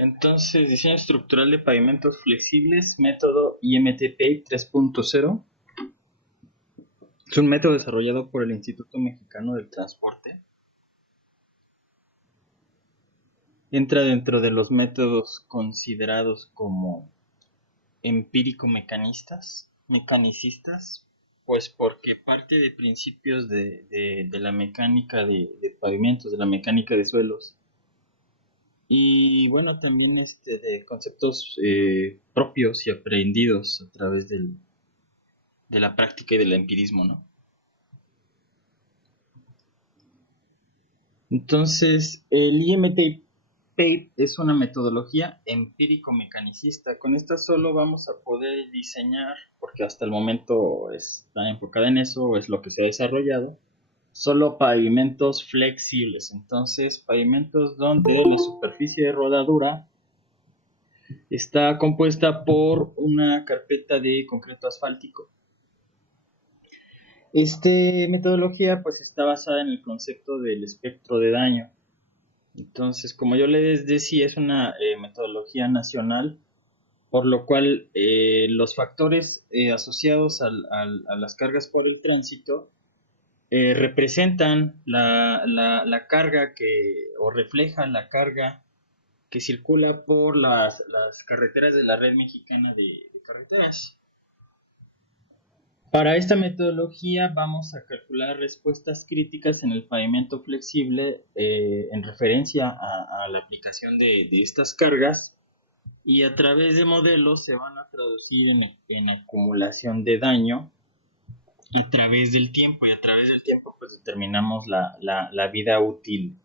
Entonces, diseño estructural de pavimentos flexibles, método IMT-PAVE 3.0. Es un método desarrollado por el Instituto Mexicano del Transporte. Entra dentro de los métodos considerados como mecanicistas, pues porque parte de principios de la mecánica de pavimentos, de la mecánica de suelos. Y bueno, también de conceptos propios y aprendidos a través de la práctica y del empirismo, ¿no? Entonces, el IMT-PAVE es una metodología empírico-mecanicista. Con esta solo vamos a poder diseñar, porque hasta el momento está enfocada en eso, es lo que se ha desarrollado, solo pavimentos flexibles. Entonces, pavimentos donde la superficie de rodadura está compuesta por una carpeta de concreto asfáltico. Esta metodología pues está basada en el concepto del espectro de daño. Entonces, como yo les decía, es una metodología nacional, por lo cual los factores asociados a las cargas por el tránsito representan la carga o reflejan la carga que circula por las carreteras de la red mexicana de carreteras. Para esta metodología vamos a calcular respuestas críticas en el pavimento flexible en referencia a la aplicación de estas cargas, y a través de modelos se van a traducir en acumulación de daño a través del tiempo, y a través del tiempo pues determinamos la vida útil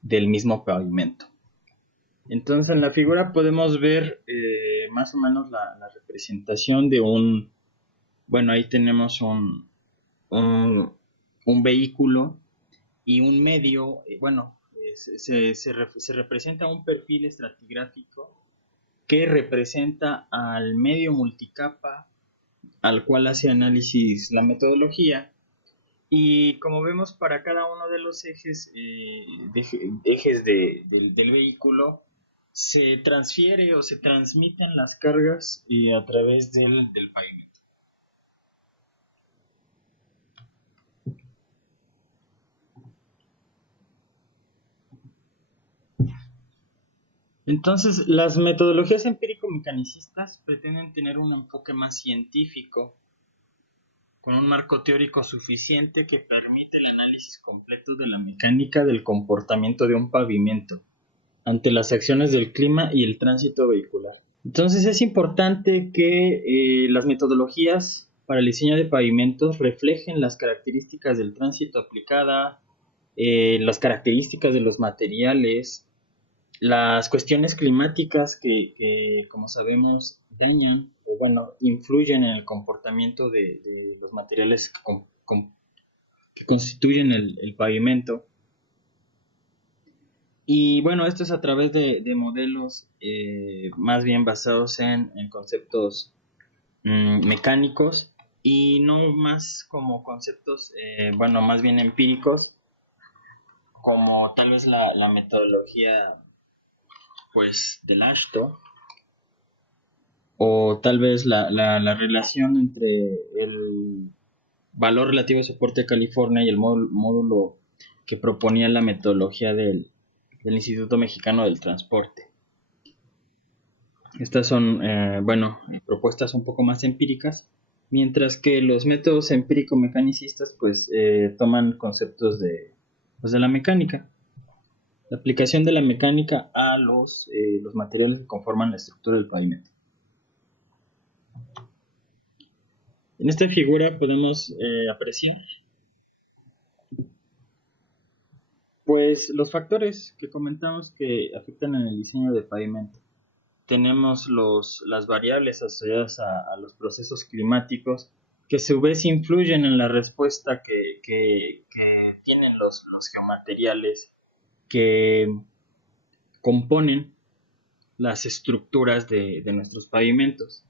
del mismo pavimento. Entonces en la figura podemos ver más o menos la representación de bueno, ahí tenemos un vehículo y un medio, se representa un perfil estratigráfico que representa al medio multicapa al cual hace análisis la metodología. Y como vemos, para cada uno de los ejes del vehículo, se transfiere o se transmiten las cargas a través del pavimento. Entonces, las metodologías empírico-mecanicistas pretenden tener un enfoque más científico, con un marco teórico suficiente que permite el análisis completo de la mecánica del comportamiento de un pavimento ante las acciones del clima y el tránsito vehicular. Entonces es importante que las metodologías para el diseño de pavimentos reflejen las características del tránsito aplicada, las características de los materiales, las cuestiones climáticas que como sabemos, dañan o influyen en el comportamiento de los materiales que constituyen el pavimento. Y bueno, esto es a través de modelos más bien basados en conceptos mecánicos, y no más como conceptos, más bien empíricos, como tal vez la metodología pues del ASHTO, o tal vez la relación entre el valor relativo de soporte de California y el módulo que proponía la metodología del Instituto Mexicano del Transporte. Estas son, propuestas un poco más empíricas, mientras que los métodos empírico-mecanicistas pues toman conceptos de la mecánica, la aplicación de la mecánica a los materiales que conforman la estructura del pavimento. En esta figura podemos apreciar pues los factores que comentamos que afectan en el diseño de pavimento. Tenemos las variables asociadas a los procesos climáticos, que a su vez influyen en la respuesta que tienen los geomateriales que componen las estructuras de nuestros pavimentos.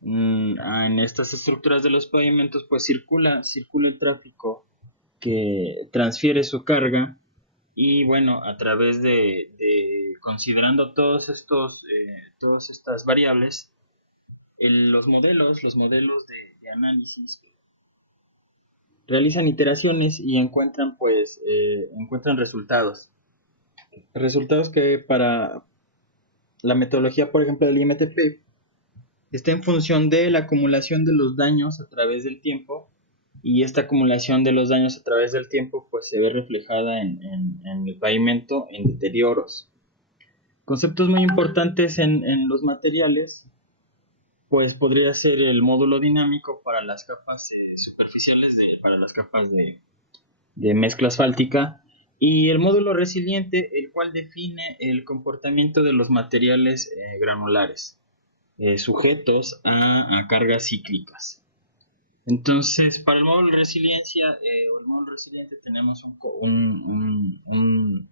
En estas estructuras de los pavimentos pues circula el tráfico que transfiere su carga, y bueno, a través de considerando todas estas variables, los modelos de análisis realizan iteraciones y encuentran resultados que para la metodología, por ejemplo, del IMTP, está en función de la acumulación de los daños a través del tiempo, y esta acumulación de los daños a través del tiempo pues se ve reflejada en el pavimento en deterioros. Conceptos muy importantes en los materiales pues podría ser el módulo dinámico para las capas superficiales, para las capas de mezcla asfáltica, y el módulo resiliente, el cual define el comportamiento de los materiales granulares sujetos a cargas cíclicas. Entonces, para el módulo de resiliencia o el módulo resiliente tenemos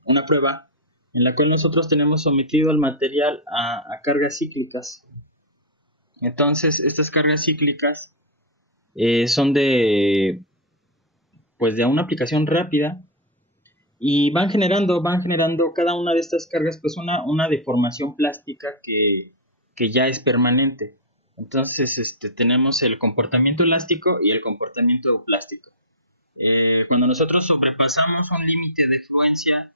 una prueba en la cual nosotros tenemos sometido al material a cargas cíclicas. Entonces, estas cargas cíclicas son de una aplicación rápida, y van generando cada una de estas cargas pues una deformación plástica que ya es permanente. Entonces tenemos el comportamiento elástico y el comportamiento plástico. Cuando nosotros sobrepasamos un límite de fluencia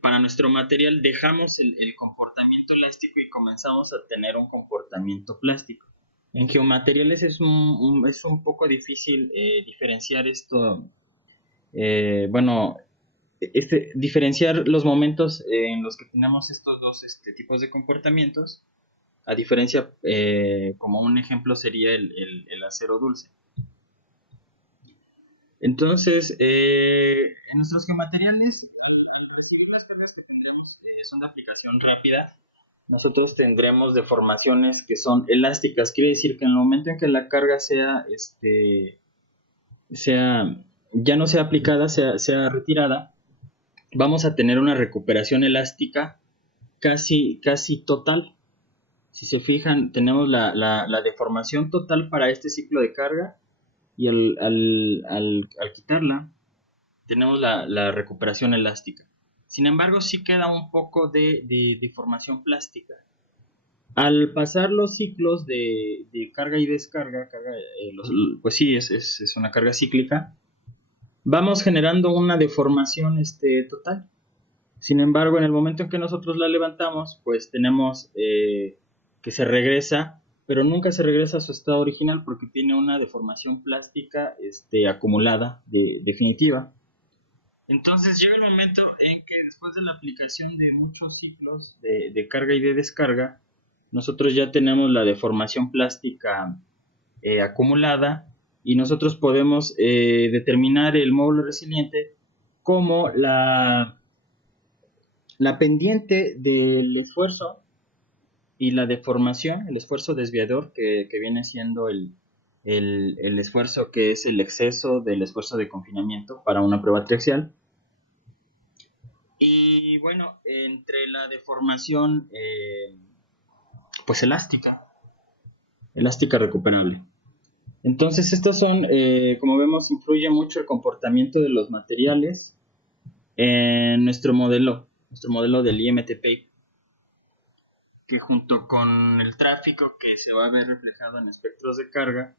para nuestro material, dejamos el comportamiento elástico y comenzamos a tener un comportamiento plástico. En geomateriales es un poco difícil diferenciar esto. Diferenciar los momentos en los que tenemos estos dos tipos de comportamientos, a diferencia, como un ejemplo sería el acero dulce. Entonces, en nuestros geomateriales, al recibir las cargas que tendremos son de aplicación rápida, nosotros tendremos deformaciones que son elásticas. Quiere decir que en el momento en que la carga ya no sea aplicada, sea retirada, vamos a tener una recuperación elástica casi total. Si se fijan, tenemos la deformación total para este ciclo de carga, y al quitarla, tenemos la recuperación elástica. Sin embargo, sí queda un poco de deformación plástica. Al pasar los ciclos de carga y descarga, pues sí, es una carga cíclica, vamos generando una deformación total. Sin embargo, en el momento en que nosotros la levantamos, pues tenemos que se regresa, pero nunca se regresa a su estado original porque tiene una deformación plástica acumulada definitiva. Entonces llega el momento en que después de la aplicación de muchos ciclos de carga y de descarga, nosotros ya tenemos la deformación plástica acumulada, y nosotros podemos determinar el módulo resiliente como la pendiente del esfuerzo y la deformación, el esfuerzo desviador, que viene siendo el esfuerzo que es el exceso del esfuerzo de confinamiento para una prueba triaxial. Y bueno, entre la deformación pues elástica recuperable. Entonces estas son, como vemos, influye mucho el comportamiento de los materiales en nuestro modelo del IMTP, que junto con el tráfico que se va a ver reflejado en espectros de carga,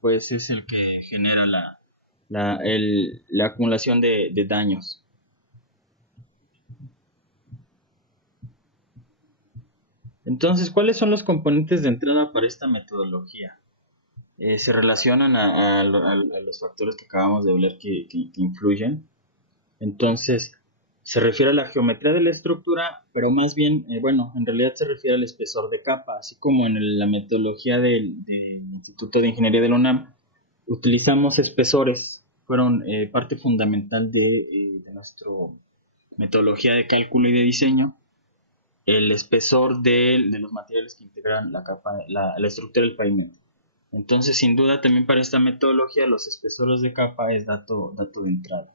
pues es el que genera la acumulación de daños. Entonces, ¿cuáles son los componentes de entrada para esta metodología? Se relacionan a los factores que acabamos de ver que influyen. Entonces, se refiere a la geometría de la estructura, pero más bien, en realidad se refiere al espesor de capa, así como en la metodología del Instituto de Ingeniería de la UNAM, utilizamos espesores, fueron parte fundamental de nuestra metodología de cálculo y de diseño, el espesor de los materiales que integran la capa, la estructura del pavimento. Entonces, sin duda, también para esta metodología, los espesores de capa es dato de entrada.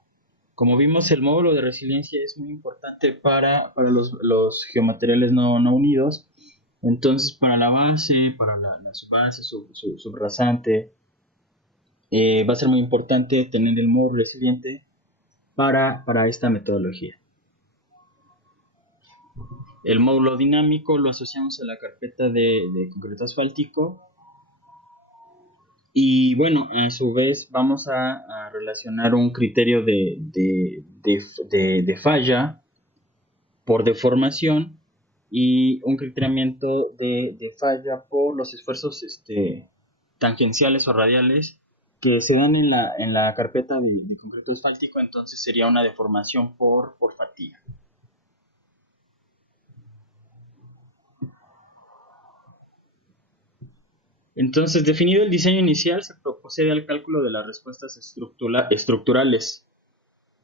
Como vimos, el módulo de resiliencia es muy importante para los geomateriales no unidos. Entonces, para la base, para la subbase, subrasante, va a ser muy importante tener el módulo resiliente para esta metodología. El módulo dinámico lo asociamos a la carpeta de concreto asfáltico. Y bueno, a su vez vamos a relacionar un criterio de falla por deformación y un criteriamiento de falla por los esfuerzos tangenciales o radiales que se dan en la carpeta de concreto asfáltico. Entonces sería una deformación por fatiga. Entonces, definido el diseño inicial, se procede al cálculo de las respuestas estructurales.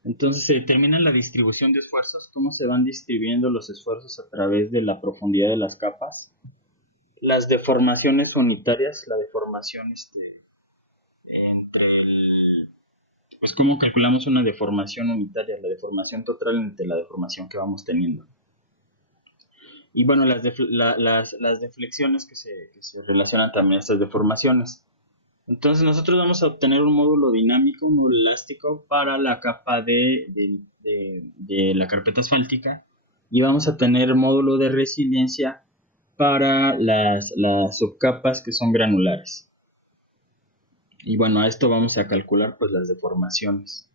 Entonces se determina la distribución de esfuerzos, cómo se van distribuyendo los esfuerzos a través de la profundidad de las capas. Las deformaciones unitarias, la deformación entre el... Pues cómo calculamos una deformación unitaria, la deformación total entre la deformación que vamos teniendo. Y bueno, las deflexiones que se relacionan también a estas deformaciones. Entonces nosotros vamos a obtener un módulo dinámico, un módulo elástico para la capa de la carpeta asfáltica, y vamos a tener módulo de resiliencia para las subcapas que son granulares. Y bueno, a esto vamos a calcular pues las deformaciones.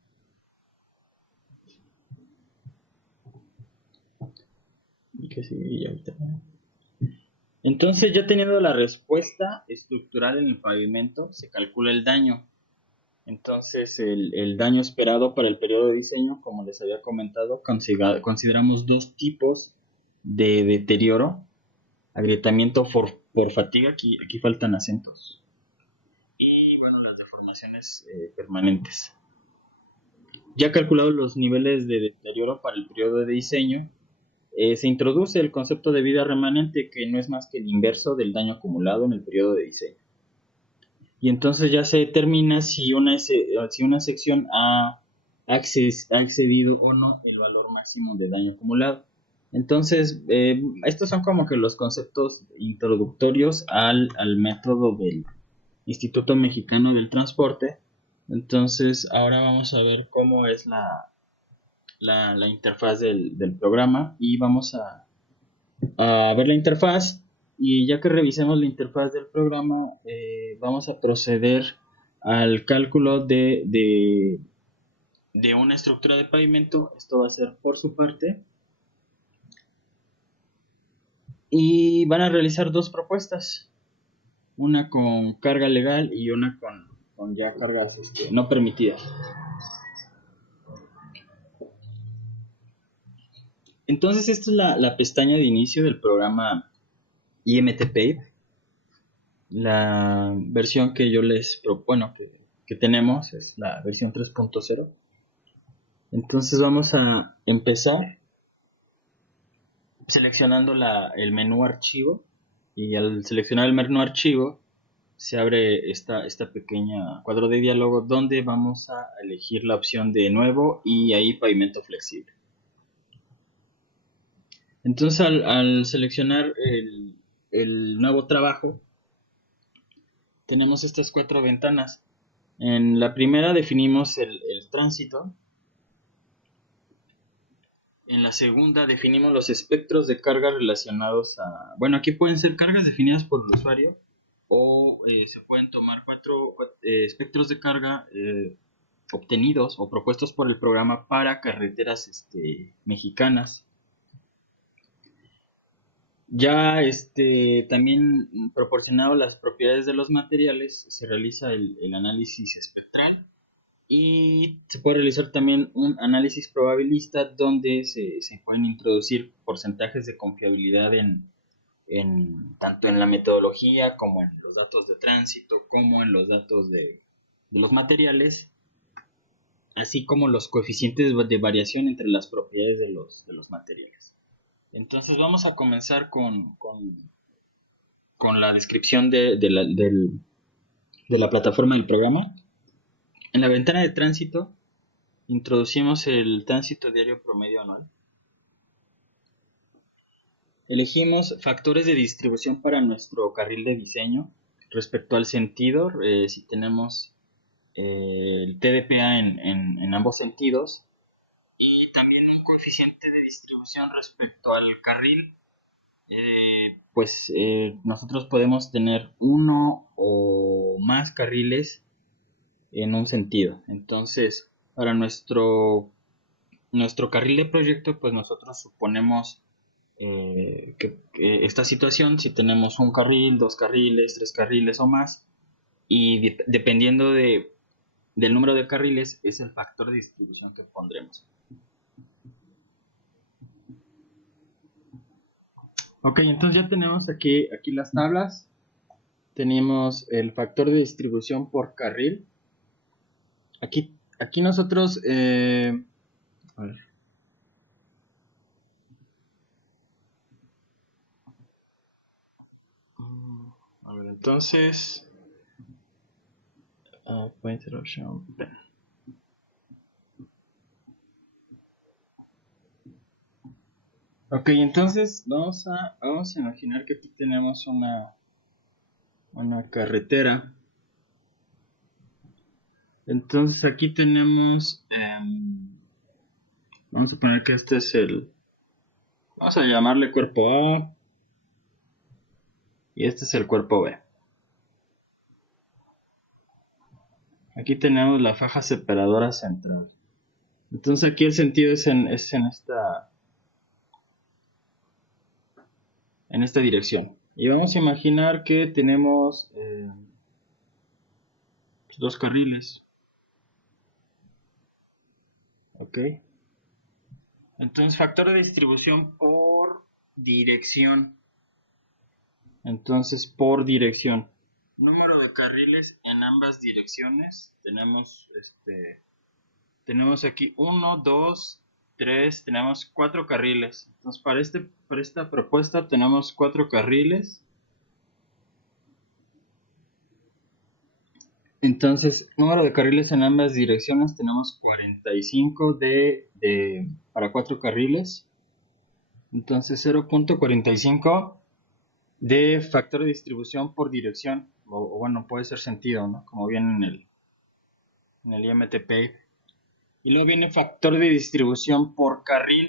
¿Y qué sigue ahorita? Entonces, ya teniendo la respuesta estructural en el pavimento, se calcula el daño. Entonces, el daño esperado para el periodo de diseño, como les había comentado, consideramos dos tipos de deterioro: agrietamiento por fatiga, aquí faltan acentos, y bueno, las deformaciones permanentes. Ya calculados los niveles de deterioro para el periodo de diseño, se introduce el concepto de vida remanente, que no es más que el inverso del daño acumulado en el periodo de diseño. Y entonces ya se determina si una sección ha excedido o no el valor máximo de daño acumulado. Entonces, estos son como que los conceptos introductorios al método del Instituto Mexicano del Transporte. Entonces, ahora vamos a ver cómo es la interfaz del programa, y vamos a ver la interfaz. Y ya que revisemos la interfaz del programa, vamos a proceder al cálculo de una estructura de pavimento. Esto va a ser por su parte. Y van a realizar dos propuestas, una con carga legal y una con ya cargas no permitidas. Entonces, esta es la pestaña de inicio del programa IMT Pave. La versión que yo les propongo, que tenemos, es la versión 3.0. Entonces vamos a empezar seleccionando el menú archivo, y al seleccionar el menú archivo se abre esta pequeña cuadro de diálogo donde vamos a elegir la opción de nuevo y ahí pavimento flexible. Entonces al seleccionar el nuevo trabajo, tenemos estas cuatro ventanas. En la primera definimos el tránsito. En la segunda definimos los espectros de carga relacionados a... Bueno, aquí pueden ser cargas definidas por el usuario, o se pueden tomar cuatro espectros de carga obtenidos o propuestos por el programa para carreteras mexicanas. Ya también proporcionado las propiedades de los materiales, se realiza el análisis espectral. Y se puede realizar también un análisis probabilista donde se pueden introducir porcentajes de confiabilidad tanto en la metodología como en los datos de tránsito, como en los datos de los materiales, así como los coeficientes de variación entre las propiedades de los materiales. Entonces vamos a comenzar con la descripción de la plataforma del programa. En la ventana de tránsito introducimos el tránsito diario promedio anual. Elegimos factores de distribución para nuestro carril de diseño respecto al sentido, si tenemos el TDPA en ambos sentidos, y también coeficiente de distribución respecto al carril, nosotros podemos tener uno o más carriles en un sentido. Entonces, para nuestro carril de proyecto, pues nosotros suponemos que esta situación, si tenemos un carril, dos carriles, tres carriles o más, y dependiendo del número de carriles, es el factor de distribución que pondremos. Ok, entonces ya tenemos aquí las tablas. Tenemos el factor de distribución por carril. Aquí nosotros... a ver. A ver, entonces... point interruption. Ok, entonces vamos a imaginar que aquí tenemos una carretera. Entonces aquí tenemos... vamos a poner que este es vamos a llamarle cuerpo A. Y este es el cuerpo B. Aquí tenemos la faja separadora central. Entonces aquí el sentido es en esta dirección. Y vamos a imaginar que tenemos dos carriles. Ok. Entonces factor de distribución por dirección. Entonces por dirección. Número de carriles en ambas direcciones. Tenemos aquí 1, 2, 3, tenemos 4 carriles. Entonces para esta propuesta tenemos 4 carriles. Entonces, número de carriles en ambas direcciones tenemos 45 para 4 carriles. Entonces 0.45 de factor de distribución por dirección. O bueno, puede ser sentido, ¿no? Como viene en el IMTP. Y luego viene factor de distribución por carril.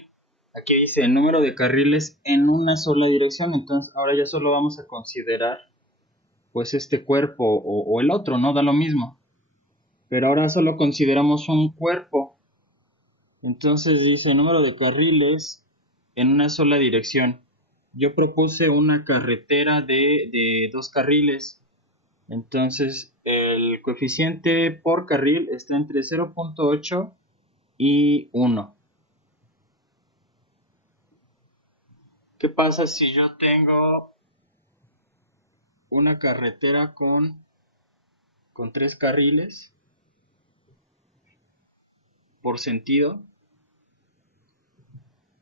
Aquí dice el número de carriles en una sola dirección. Entonces ahora ya solo vamos a considerar pues este cuerpo o el otro, ¿no? Da lo mismo. Pero ahora solo consideramos un cuerpo. Entonces dice número de carriles en una sola dirección. Yo propuse una carretera de 2 carriles. Entonces el coeficiente por carril está entre 0.8 y 1. ¿Qué pasa si yo tengo una carretera con 3 carriles por sentido?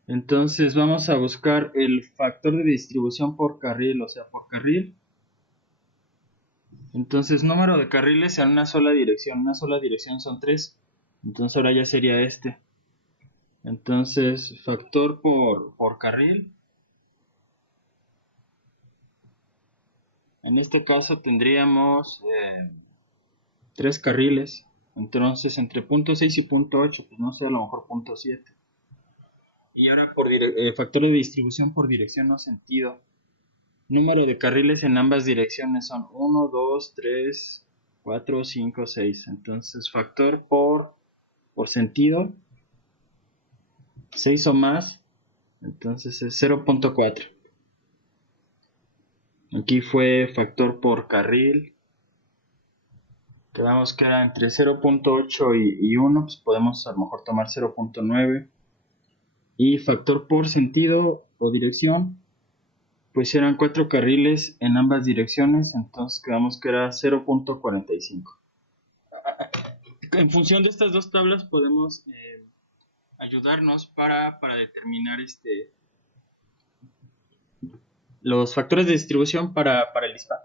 Entonces vamos a buscar el factor de distribución por carril, o sea, por carril. Entonces número de carriles en una sola dirección. Una sola dirección son 3. Entonces ahora ya sería este. Entonces factor por carril. En este caso tendríamos 3 carriles. Entonces entre punto 6 y punto 8, pues no sé, a lo mejor punto 7. Y ahora por factor de distribución por dirección o sentido. Número de carriles en ambas direcciones son 1, 2, 3, 4, 5, 6. Entonces factor por sentido, 6 o más. Entonces es 0.4. Aquí fue factor por carril. Quedamos que era entre 0.8 y 1, pues podemos a lo mejor tomar 0.9. Y factor por sentido o dirección, pues eran 4 carriles en ambas direcciones, entonces quedamos que era 0.45. En función de estas dos tablas podemos ayudarnos para determinar los factores de distribución para el ISPA,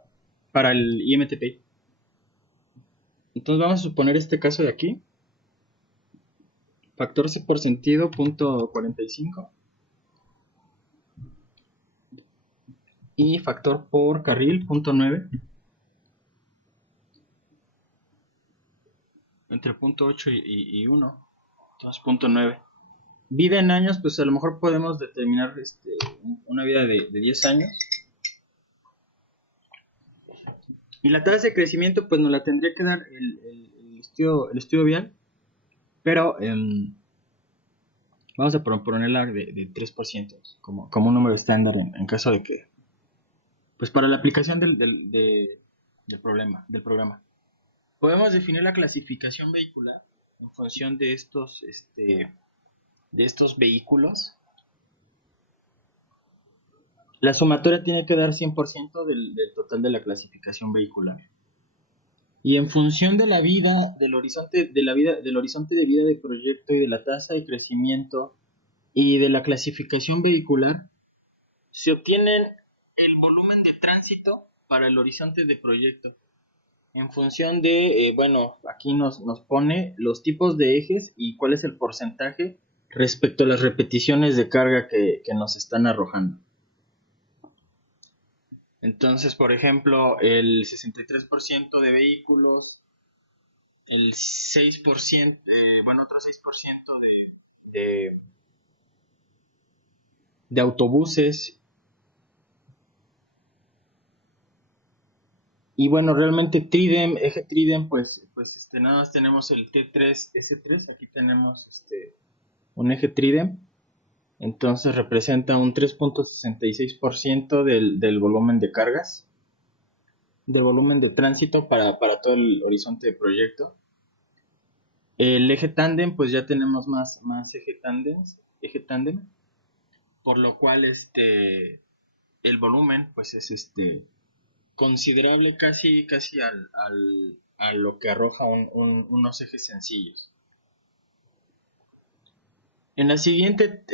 para el IMTP. Entonces vamos a suponer este caso de aquí. Factor por sentido, punto 45. Y factor por carril, punto 9. Entre punto 8 y 1. Entonces punto 9. Vida en años, pues a lo mejor podemos determinar una vida de 10 años. Y la tasa de crecimiento, pues nos la tendría que dar el estudio vial. Pero vamos a proponerla de 3% como un número estándar en caso de que, pues para la aplicación del programa. Podemos definir la clasificación vehicular en función de estos vehículos. La sumatoria tiene que dar 100% del total de la clasificación vehicular. Y en función de la vida, del horizonte de la vida, del horizonte de vida del proyecto y de la tasa de crecimiento y de la clasificación vehicular, se obtienen el volumen de tránsito para el horizonte de proyecto. En función de, bueno, aquí nos pone los tipos de ejes y cuál es el porcentaje respecto a las repeticiones de carga que nos están arrojando. Entonces, por ejemplo, el 63% de vehículos, el 6%, bueno, otro 6% de, de autobuses. Y bueno, realmente eje Tridem, pues nada más tenemos el T3S3, aquí tenemos un eje Tridem, entonces representa un 3.66% del volumen de cargas, del volumen de tránsito para todo el horizonte de proyecto. El eje tándem, pues ya tenemos más eje tándem, por lo cual el volumen pues es considerable, casi a lo que arroja unos ejes sencillos. En la siguiente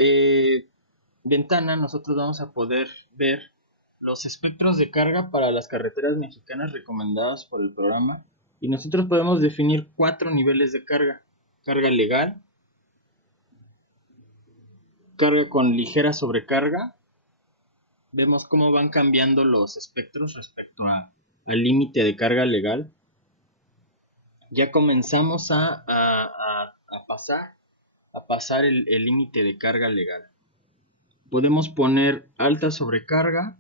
ventana nosotros vamos a poder ver los espectros de carga para las carreteras mexicanas recomendados por el programa, y nosotros podemos definir 4 niveles de carga: carga legal, carga con ligera sobrecarga. Vemos cómo van cambiando los espectros respecto al límite de carga legal. Ya comenzamos a pasar el límite de carga legal. Podemos poner alta sobrecarga,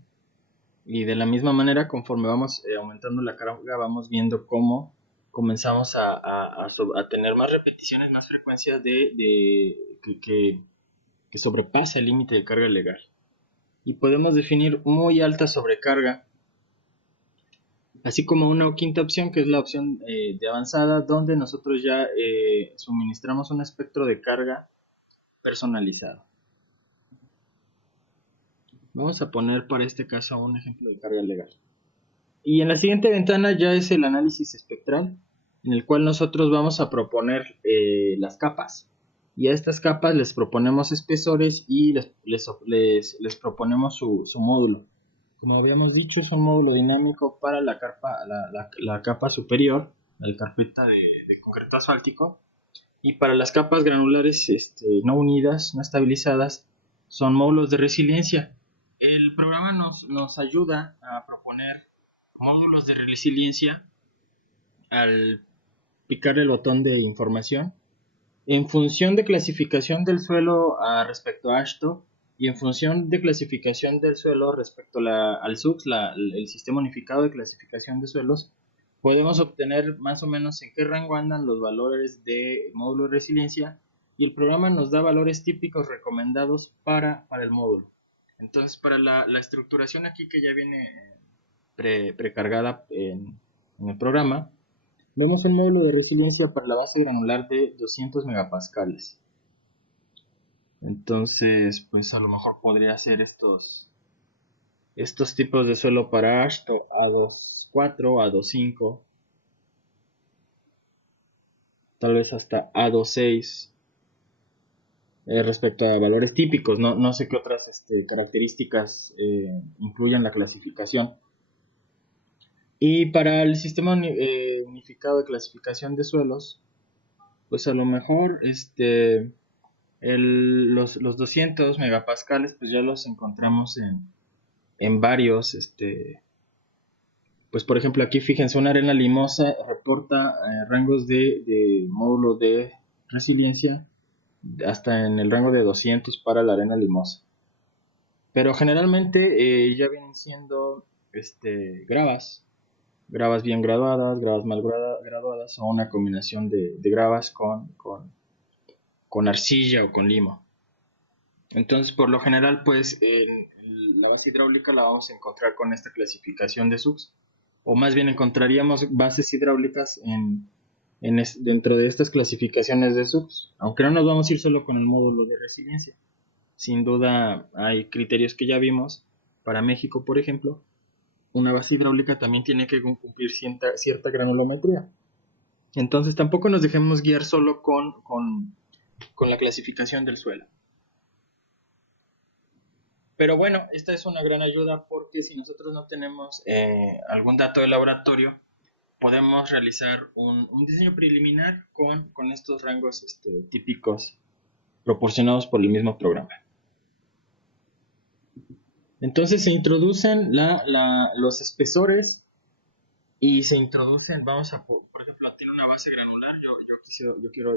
y de la misma manera, conforme vamos aumentando la carga, vamos viendo cómo comenzamos a tener más repeticiones, más frecuencias que sobrepasa el límite de carga legal. Y podemos definir muy alta sobrecarga, así como una quinta opción, que es la opción de avanzada, donde nosotros ya suministramos un espectro de carga personalizado. Vamos a poner para este caso un ejemplo de carga legal. Y en la siguiente ventana ya es el análisis espectral, en el cual nosotros vamos a proponer las capas. Y a estas capas les proponemos espesores y les proponemos su módulo. Como habíamos dicho, es un módulo dinámico para la capa superior, la carpeta de concreto asfáltico. Y para las capas granulares no unidas, no estabilizadas, son módulos de resiliencia. El programa nos ayuda a proponer módulos de resiliencia al picar el botón de información en función de clasificación del suelo respecto a AASHTO, y en función de clasificación del suelo respecto al SUX, el Sistema Unificado de Clasificación de Suelos. Podemos obtener más o menos en qué rango andan los valores de módulo de resiliencia, y el programa nos da valores típicos recomendados para el módulo. Entonces, para la estructuración aquí, que ya viene precargada en el programa, vemos un módulo de resiliencia para la base granular de 200 megapascales. Entonces, pues a lo mejor podría ser estos tipos de suelo para AASHTO: A24, A25, tal vez hasta A26, respecto a valores típicos. No sé qué otras características incluyan la clasificación. Y para el sistema unificado de clasificación de suelos, pues a lo mejor los 200 megapascales pues ya los encontramos en varios, pues por ejemplo aquí fíjense, una arena limosa reporta rangos de módulo de resiliencia hasta en el rango de 200 para la arena limosa. Pero generalmente ya vienen siendo gravas, gravas bien graduadas, gravas mal graduadas o una combinación de gravas con arcilla o con limo. Entonces, por lo general, pues en la base hidráulica la vamos a encontrar con esta clasificación de SUBS. O más bien encontraríamos bases hidráulicas dentro de estas clasificaciones de SUBS. Aunque no nos vamos a ir solo con el módulo de resiliencia. Sin duda hay criterios que ya vimos. Para México, por ejemplo, una base hidráulica también tiene que cumplir cierta granulometría. Entonces tampoco nos dejemos guiar solo con la clasificación del suelo. Pero bueno, esta es una gran ayuda porque si nosotros no tenemos algún dato de laboratorio, podemos realizar un diseño preliminar con estos rangos típicos proporcionados por el mismo programa. Entonces se introducen los espesores y se introducen, por ejemplo, tiene una base granular, yo quiero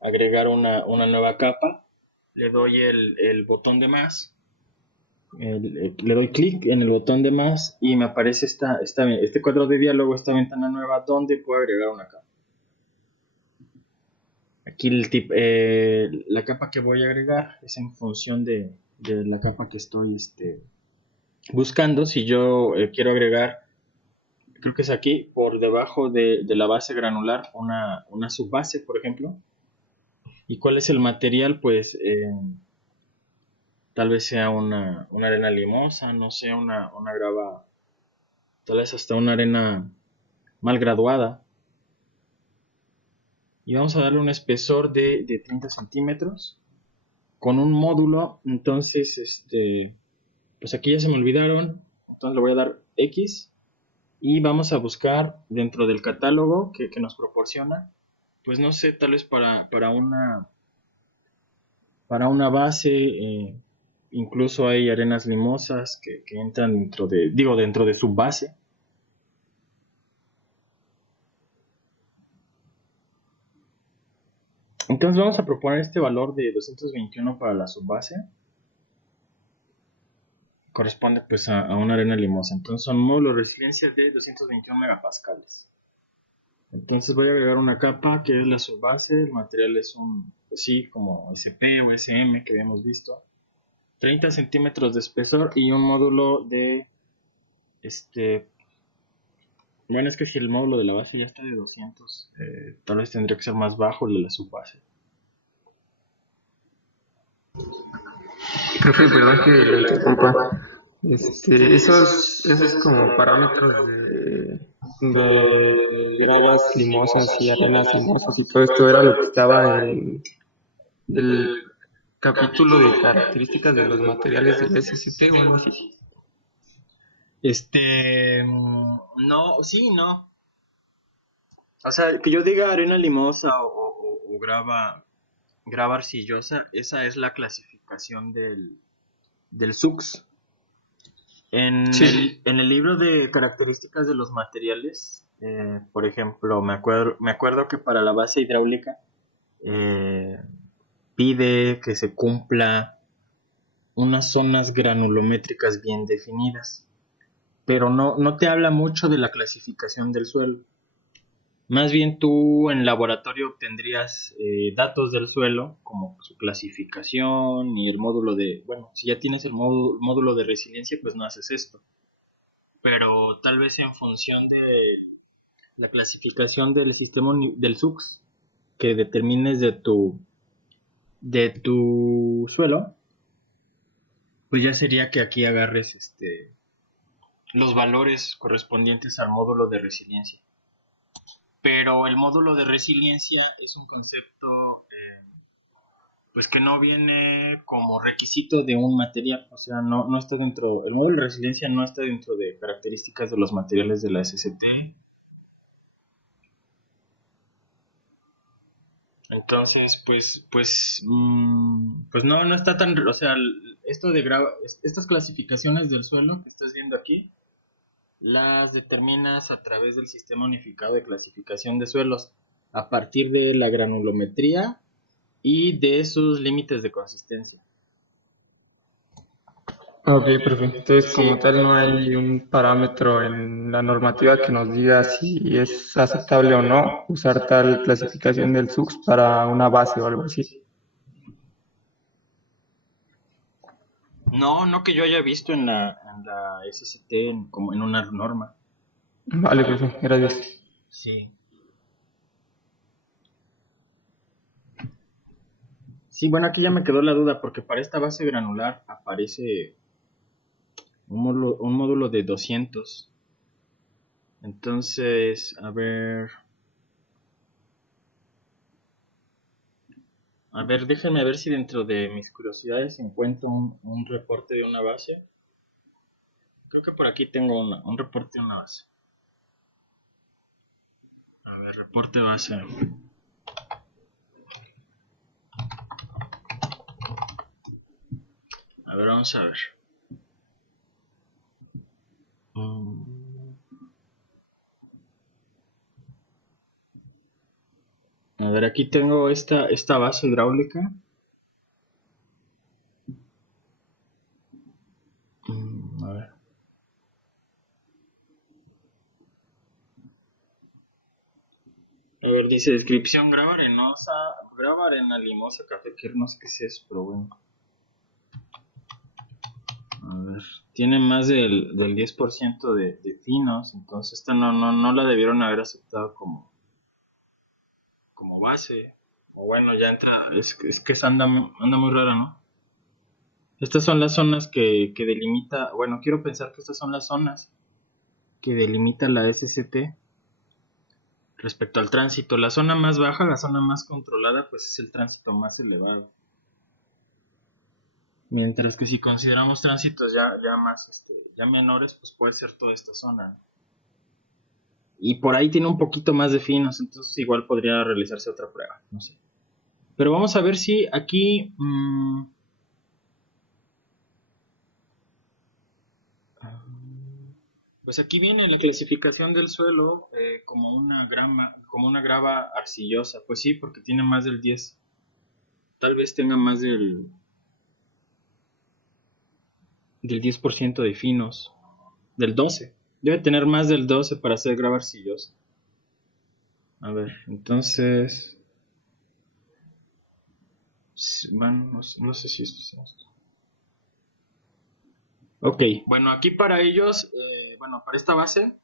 agregar una nueva capa, le doy el botón de más, le doy clic en el botón de más y me aparece este cuadro de diálogo, esta ventana nueva donde puedo agregar una capa. Aquí la capa que voy a agregar es en función de la capa que estoy buscando. Si yo quiero agregar, creo que es aquí, por debajo de la base granular, una subbase, por ejemplo. ¿Y cuál es el material? Pues tal vez sea una arena limosa, no sea una grava, tal vez hasta una arena mal graduada. Y vamos a darle un espesor de 30 centímetros con un módulo. Entonces, pues aquí ya se me olvidaron. Entonces le voy a dar X y vamos a buscar dentro del catálogo que nos proporciona. Pues no sé, tal vez para una base, incluso hay arenas limosas que entran dentro de su base. Entonces vamos a proponer este valor de 221 para la subbase. Corresponde pues a una arena limosa. Entonces son módulos de resiliencia de 221 megapascales. Entonces voy a agregar una capa que es la subbase. El material es pues sí, como SP o SM que habíamos visto. 30 centímetros de espesor y un módulo de bueno, es que si el módulo de la base ya está de 200, tal vez tendría que ser más bajo el de la subbase. Profe, perdón que lo interrumpa. Esos como parámetros de gravas limosas y arenas limosas y todo esto era lo que estaba en el capítulo de características de los materiales del SCP o algo así. No, sí, no. O sea, que yo diga arena limosa o grava arcillosa, esa es la clasificación del SUX. Sí, En el libro de características de los materiales, por ejemplo, me acuerdo que para la base hidráulica eh, pide que se cumpla unas zonas granulométricas bien definidas, pero no te habla mucho de la clasificación del suelo. Más bien tú en laboratorio obtendrías datos del suelo, como su clasificación y el módulo bueno, si ya tienes el módulo de resiliencia, pues no haces esto. Pero tal vez en función de la clasificación del sistema del SUX que determines de tu suelo, pues ya sería que aquí agarres los valores correspondientes al módulo de resiliencia. Pero el módulo de resiliencia es un concepto pues que no viene como requisito de un material, o sea, no está dentro, el módulo de resiliencia no está dentro de características de los materiales de la SCT. Entonces, pues no está tan, o sea, estas clasificaciones del suelo que estás viendo aquí, las determinas a través del sistema unificado de clasificación de suelos, a partir de la granulometría y de sus límites de consistencia. Ok, perfecto. Entonces, Sí, como tal, no hay un parámetro en la normativa que nos diga si es aceptable o no usar tal clasificación del SUX para una base o algo así. no, no que yo haya visto en la SST como en una norma. Vale, perfecto. Gracias. Sí. Sí, bueno, aquí ya me quedó la duda porque para esta base granular aparece un módulo de 200. Entonces, a ver, déjenme ver si dentro de mis curiosidades encuentro un reporte de una base. Creo que por aquí tengo un reporte de una base. A ver, reporte base. A ver, vamos a ver. Mm, A ver, aquí tengo esta base hidráulica. A ver. A ver, dice descripción, grava arena limosa, café, que no sé qué es eso, pero bueno. A ver, tiene más del 10% de finos, entonces esta no la debieron haber aceptado como base. O bueno, ya entra, es que anda muy rara, ¿no? Estas son las zonas que delimita, bueno, quiero pensar que estas son las zonas que delimita la SCT respecto al tránsito. La zona más baja, la zona más controlada, pues es el tránsito más elevado. Mientras que si consideramos tránsitos ya más, ya menores, pues puede ser toda esta zona. Y por ahí tiene un poquito más de finos, entonces igual podría realizarse otra prueba, no sé. Pero vamos a ver si aquí... pues aquí viene la clasificación del suelo como una grava arcillosa. Pues sí, porque tiene más del 10. Tal vez tenga más del 10% de finos. Del 12. Debe tener más del 12 para ser grava arcillosa. A ver, entonces... Bueno, no sé si esto es esto. Ok, bueno, aquí para ellos, bueno, para esta base,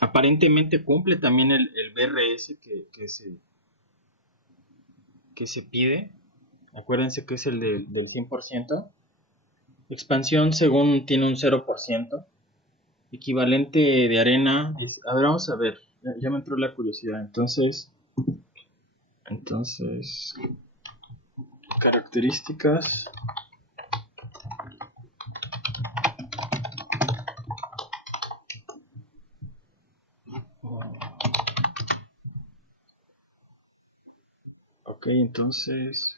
aparentemente cumple también el BRS que se pide. Acuérdense que es el del 100%. Expansión según tiene un 0%. Equivalente de arena. A ver, vamos a ver. Ya me entró la curiosidad. Entonces, características. Ok, entonces...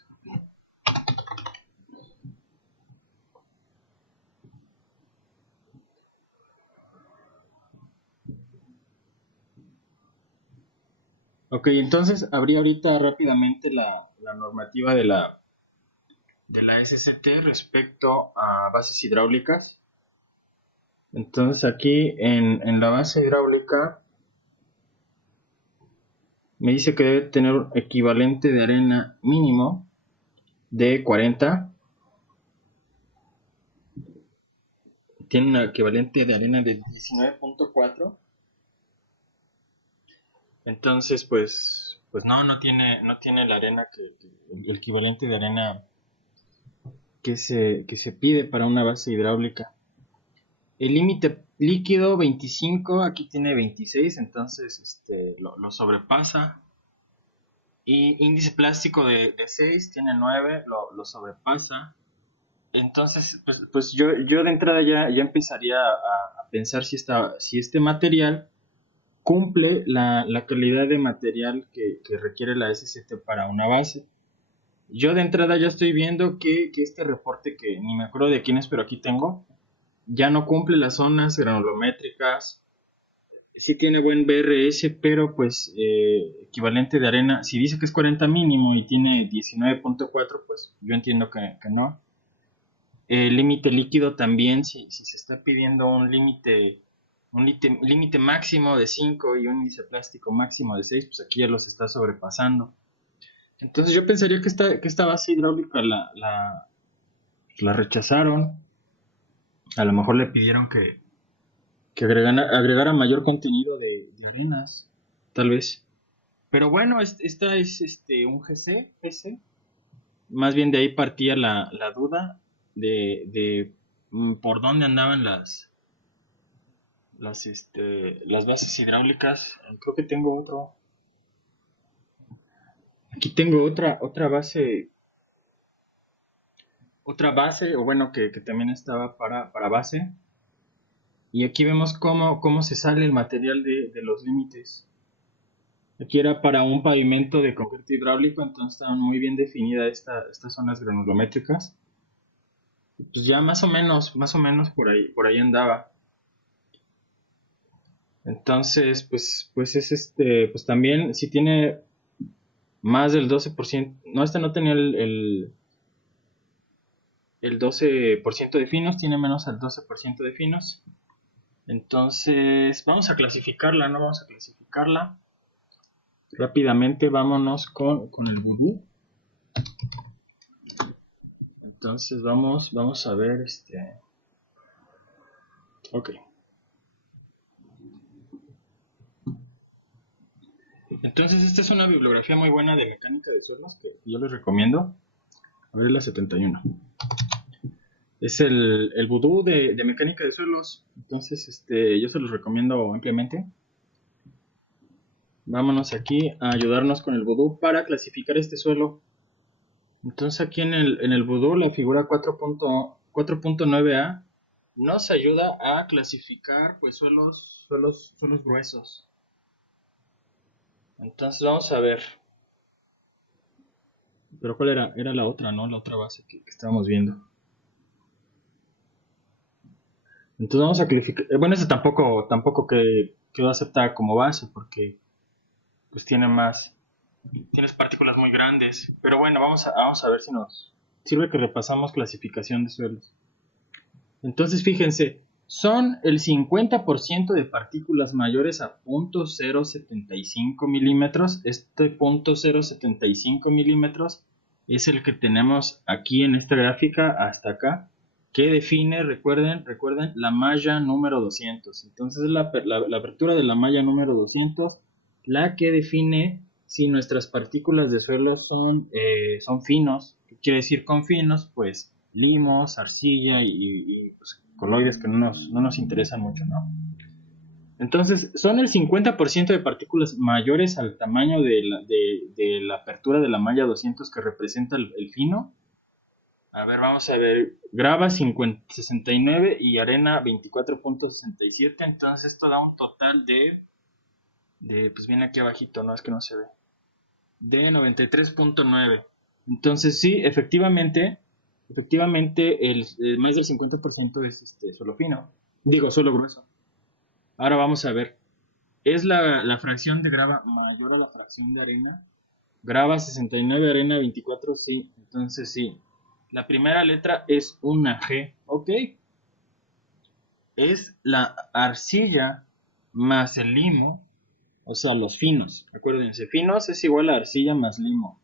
Ok, entonces habría ahorita rápidamente la normativa de la SCT respecto a bases hidráulicas. Entonces aquí en la base hidráulica me dice que debe tener un equivalente de arena mínimo de 40. Tiene un equivalente de arena de 19.4. Entonces, pues no tiene la arena el equivalente de arena que se pide para una base hidráulica. El límite líquido 25, aquí tiene 26, entonces lo sobrepasa. Y índice plástico de 6, tiene 9, lo sobrepasa. Entonces, pues yo de entrada ya empezaría a pensar si este material cumple la calidad de material que requiere la SCT para una base. Yo de entrada ya estoy viendo que este reporte, que ni me acuerdo de quién es, pero aquí tengo, ya no cumple las zonas granulométricas, Sí tiene buen BRS, pero pues equivalente de arena, si dice que es 40 mínimo y tiene 19.4, pues yo entiendo que no. El límite líquido también, si se está pidiendo un límite máximo de 5 y un índice plástico máximo de 6, pues aquí ya los está sobrepasando. Entonces yo pensaría que esta base hidráulica la rechazaron. A lo mejor le pidieron que agregara mayor contenido de arenas, tal vez. Pero bueno, esta es un GC. Más bien de ahí partía la duda de por dónde andaban las bases hidráulicas. Creo que tengo otro. Aquí tengo otra base, o bueno, que también estaba para base. Y aquí vemos cómo se sale el material de los límites. Aquí era para un pavimento de concreto hidráulico, entonces estaban muy bien definidas estas zonas granulométricas. Pues ya más o menos por ahí andaba. Entonces, pues es pues también si tiene más del 12%, no, esta no tenía el 12% de finos, tiene menos al 12% de finos. Entonces, vamos a clasificarla, ¿no? Vamos a clasificarla. Rápidamente, vámonos con el vudú. Entonces, vamos a ver, ok. Entonces, esta es una bibliografía muy buena de mecánica de suelos que yo les recomiendo. A ver, la 71. Es el vudú de mecánica de suelos. Entonces, yo se los recomiendo ampliamente. Vámonos aquí a ayudarnos con el vudú para clasificar este suelo. Entonces, aquí en el vudú, la figura 4.9a nos ayuda a clasificar pues suelos gruesos. Entonces, vamos a ver. Pero ¿cuál era? Era la otra, ¿no? La otra base que estábamos viendo. Entonces vamos a clasificar. Bueno, ese tampoco que quedó aceptada como base porque pues tienes partículas muy grandes. Pero bueno, vamos a ver si nos sirve que repasamos clasificación de suelos. Entonces fíjense, son el 50% de partículas mayores a 0.075 milímetros. Este 0.075 milímetros es el que tenemos aquí en esta gráfica hasta acá, que define, recuerden, la malla número 200. Entonces la apertura de la malla número 200, la que define si nuestras partículas de suelo son finos. ¿Qué quiere decir con finos? Pues limos, arcilla y pues, coloides que no nos interesan mucho, ¿no? Entonces, son el 50% de partículas mayores al tamaño de la apertura de la malla 200 que representa el fino. A ver, vamos a ver. Grava 69 y arena 24.67. Entonces, esto da un total pues viene aquí abajito, no es que no se ve, de 93.9. Entonces, sí, efectivamente, más del 50% es suelo fino. Digo, suelo grueso. Ahora vamos a ver. ¿Es la fracción de grava mayor a la fracción de arena? Grava 69, arena 24, sí. Entonces, sí. La primera letra es una G, ¿ok? Es la arcilla más el limo, o sea, los finos. Acuérdense, finos es igual a arcilla más limo.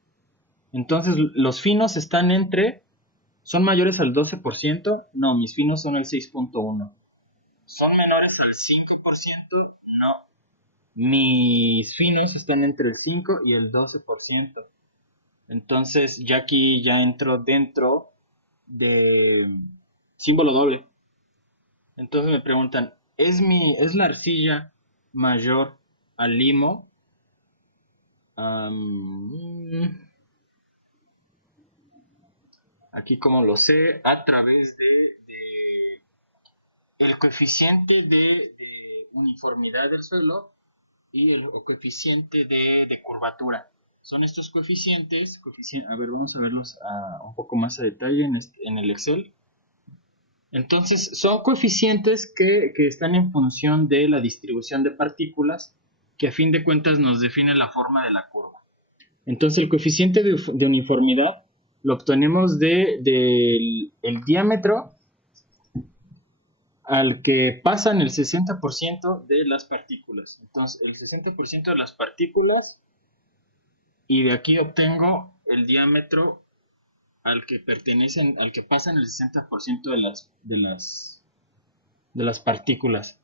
Entonces, los finos ¿son mayores al 12%? No, mis finos son el 6.1. ¿Son menores al 5%? No. Mis finos están entre el 5 y el 12%. Entonces, ya aquí ya entro dentro de símbolo doble. Entonces me preguntan, ¿es la arcilla mayor al limo? Am, Aquí como lo sé, a través de el coeficiente de uniformidad del suelo y el coeficiente de curvatura. Son estos coeficientes, a ver, vamos a verlos un poco más a detalle en el Excel. Entonces, son coeficientes que están en función de la distribución de partículas, que a fin de cuentas nos define la forma de la curva. Entonces, el coeficiente de uniformidad lo obtenemos del el diámetro al que pasan el 60% de las partículas. Entonces, el 60% de las partículas, y de aquí obtengo el diámetro al que pertenecen, al que pasan el 60% de las partículas.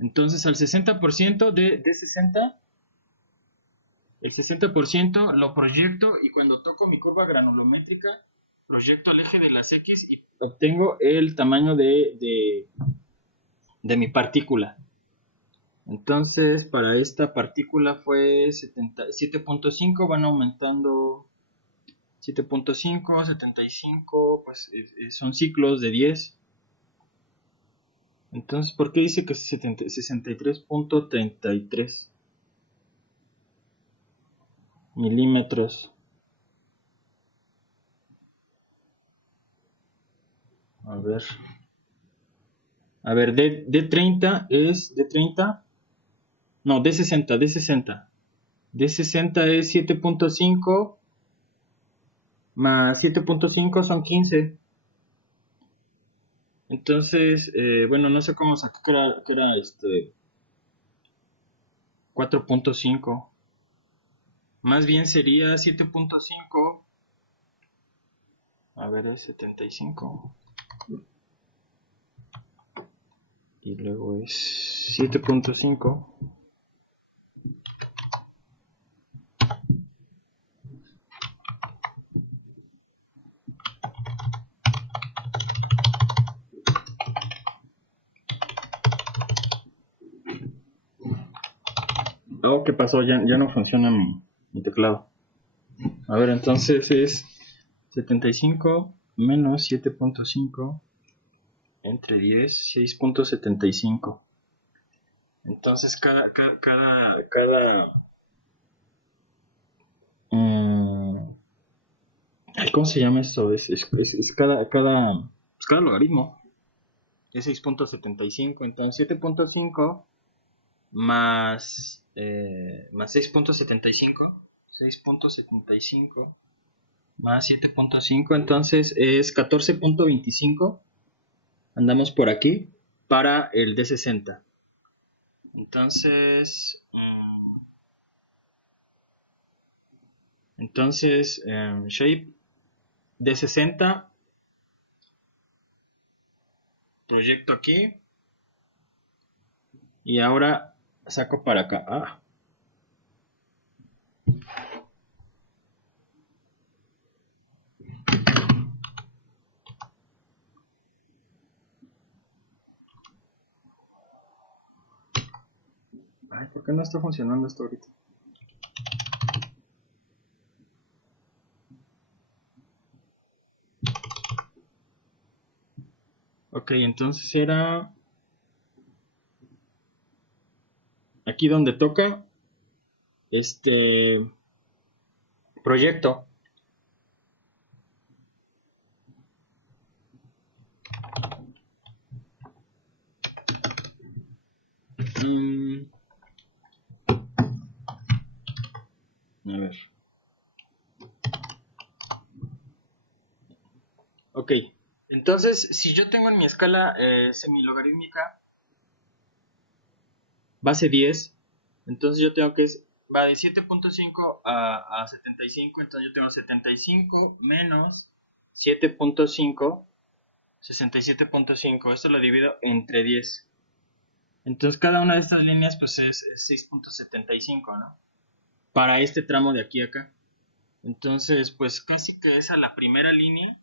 Entonces, al 60% de 60, el 60% lo proyecto, y cuando toco mi curva granulométrica, proyecto el eje de las X y obtengo el tamaño de mi partícula. Entonces, para esta partícula fue 7.5, van aumentando 7.5, 75, pues son ciclos de 10. Entonces, ¿por qué dice que es 63.33 milímetros? A ver, D30 es D30. No, D60, D60. D60 es 7.5 más 7.5 son 15. Entonces, bueno, no sé cómo saqué que era 4.5. Más bien sería 7.5. A ver, es 75. Y luego es 7.5. Oh, ¿qué pasó? Ya no funciona mi teclado. A ver, entonces es 75 menos 7.5 entre 10, 6.75. Entonces ¿cómo se llama esto? Es cada logaritmo es 6.75. Entonces 7.5 más 6.75 más 7.5, entonces es 14.25. Andamos por aquí para el D60. Entonces, shape D60, proyecto aquí y ahora saco para acá. Ay, ¿por qué no está funcionando esto ahorita? Ok, entonces era aquí donde toca proyecto. A ver. Ok, entonces si yo tengo en mi escala semilogarítmica base 10, entonces yo tengo que va de 7.5 a 75, entonces yo tengo 75 menos 7.5, 67.5, esto lo divido entre 10. Entonces cada una de estas líneas pues es 6.75, ¿no? Para este tramo de aquí a acá. Entonces pues casi que esa es la primera línea.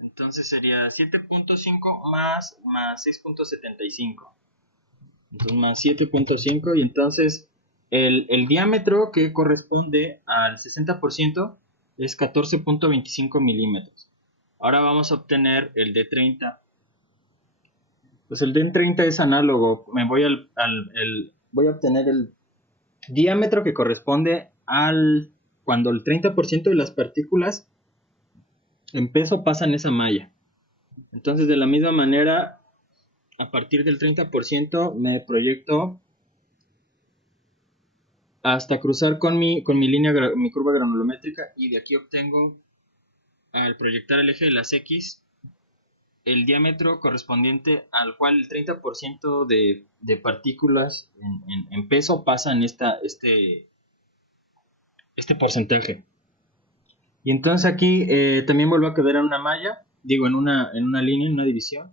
Entonces sería 7.5 más 6.75. Entonces más 7.5, y entonces el diámetro que corresponde al 60% es 14.25 milímetros. Ahora vamos a obtener el D30. Pues el D30 es análogo. Me voy voy a obtener el diámetro que corresponde cuando el 30% de las partículas en peso pasan esa malla. Entonces, de la misma manera, a partir del 30% me proyecto hasta cruzar con mi línea, mi curva granulométrica, y de aquí obtengo, al proyectar el eje de las X, el diámetro correspondiente al cual el 30% de partículas en peso pasa en este porcentaje. Y entonces aquí también vuelvo a quedar en una malla, digo, en una línea, en una división.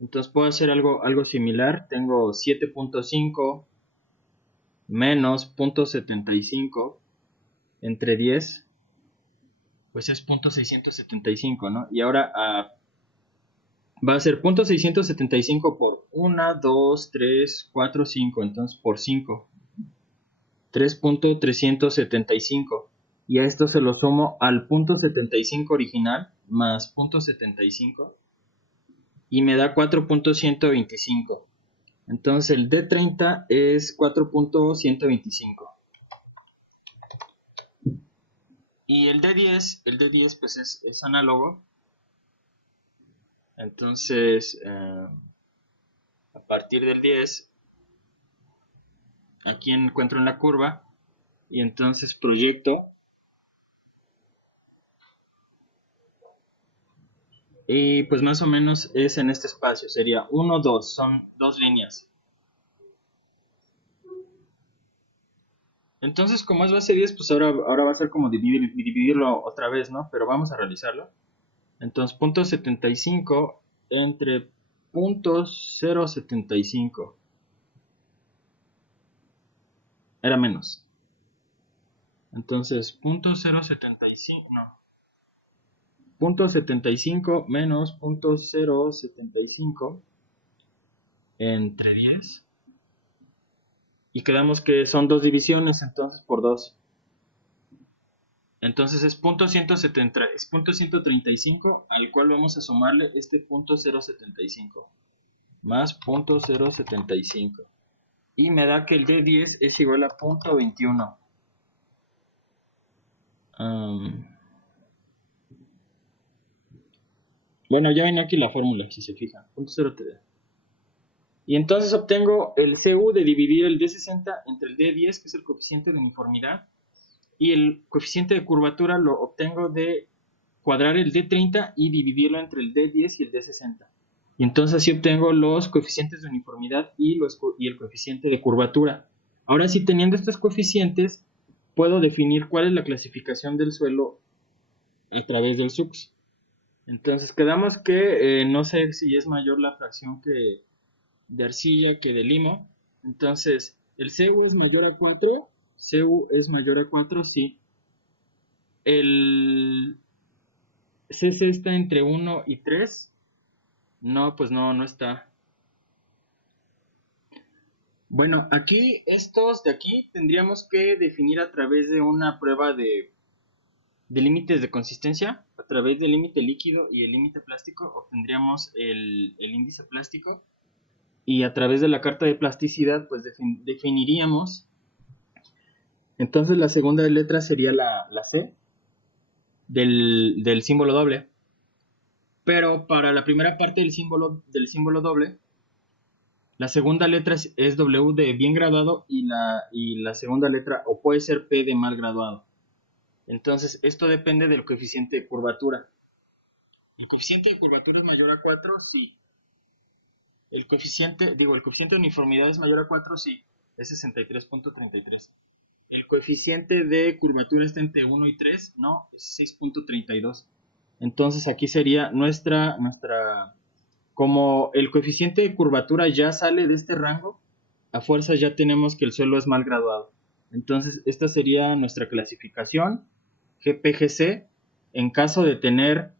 Entonces puedo hacer algo similar. Tengo 7.5 menos 0.75 entre 10, pues es 0.675, ¿no? Y ahora va a ser 0.675 por 1, 2, 3, 4, 5, entonces por 5. 3.375. Y a esto se lo sumo al 0.75 original más 0.75 y me da 4.125. Entonces el D30 es 4.125. Y el D10 pues es análogo. Entonces a partir del 10, aquí encuentro en la curva y entonces proyecto. Y pues más o menos es en este espacio, sería 1, 2, son dos líneas. Entonces, como es base 10, pues ahora va a ser como dividirlo otra vez, ¿no? Pero vamos a realizarlo. Entonces, 0.75 entre 0.075. Era menos. Entonces, 0.075, no. 0.75 menos 0.075 entre 10. Y quedamos que son dos divisiones, entonces por 2. Entonces es 0.135, al cual vamos a sumarle este 0.075 más 0.075. Y me da que el D10 es igual a 0.21. Bueno, ya viene aquí la fórmula, si se fijan. 0.03. Y entonces obtengo el CU de dividir el D60 entre el D10, que es el coeficiente de uniformidad, y el coeficiente de curvatura lo obtengo de cuadrar el D30 y dividirlo entre el D10 y el D60. Y entonces así obtengo los coeficientes de uniformidad y el coeficiente de curvatura. Ahora sí, teniendo estos coeficientes, puedo definir cuál es la clasificación del suelo a través del SUX. Entonces quedamos que no sé si es mayor la fracción de arcilla que de limo. Entonces, el CU es mayor a 4. CU es mayor a 4, sí. El CC está entre 1 y 3. No, pues no está. Bueno, aquí estos de aquí tendríamos que definir a través de una prueba de límites de consistencia. A través del límite líquido y el límite plástico obtendríamos el índice plástico. Y a través de la carta de plasticidad pues definiríamos. Entonces la segunda letra sería la C del símbolo doble. Pero para la primera parte del símbolo doble, la segunda letra es W de bien graduado y la segunda letra o puede ser P de mal graduado. Entonces, esto depende del coeficiente de curvatura. ¿El coeficiente de curvatura es mayor a 4? Sí. El coeficiente de uniformidad es mayor a 4, sí. Es 63.33. El coeficiente de curvatura está entre 1 y 3, no, es 6.32. Entonces, aquí sería como el coeficiente de curvatura ya sale de este rango, a fuerza ya tenemos que el suelo es mal graduado. Entonces, esta sería nuestra clasificación GPGC en caso de tener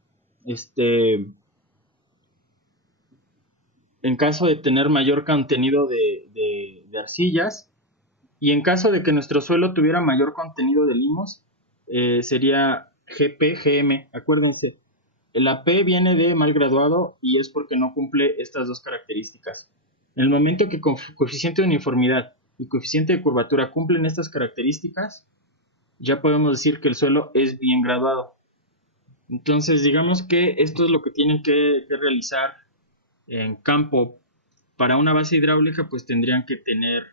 mayor contenido de arcillas, y en caso de que nuestro suelo tuviera mayor contenido de limos, sería GPGM. Acuérdense, la P viene de mal graduado y es porque no cumple estas dos características. En el momento que coeficiente de uniformidad y coeficiente de curvatura cumplen estas características, ya podemos decir que el suelo es bien graduado. Entonces, digamos que esto es lo que tienen que realizar en campo. Para una base hidráulica, pues tendrían que tener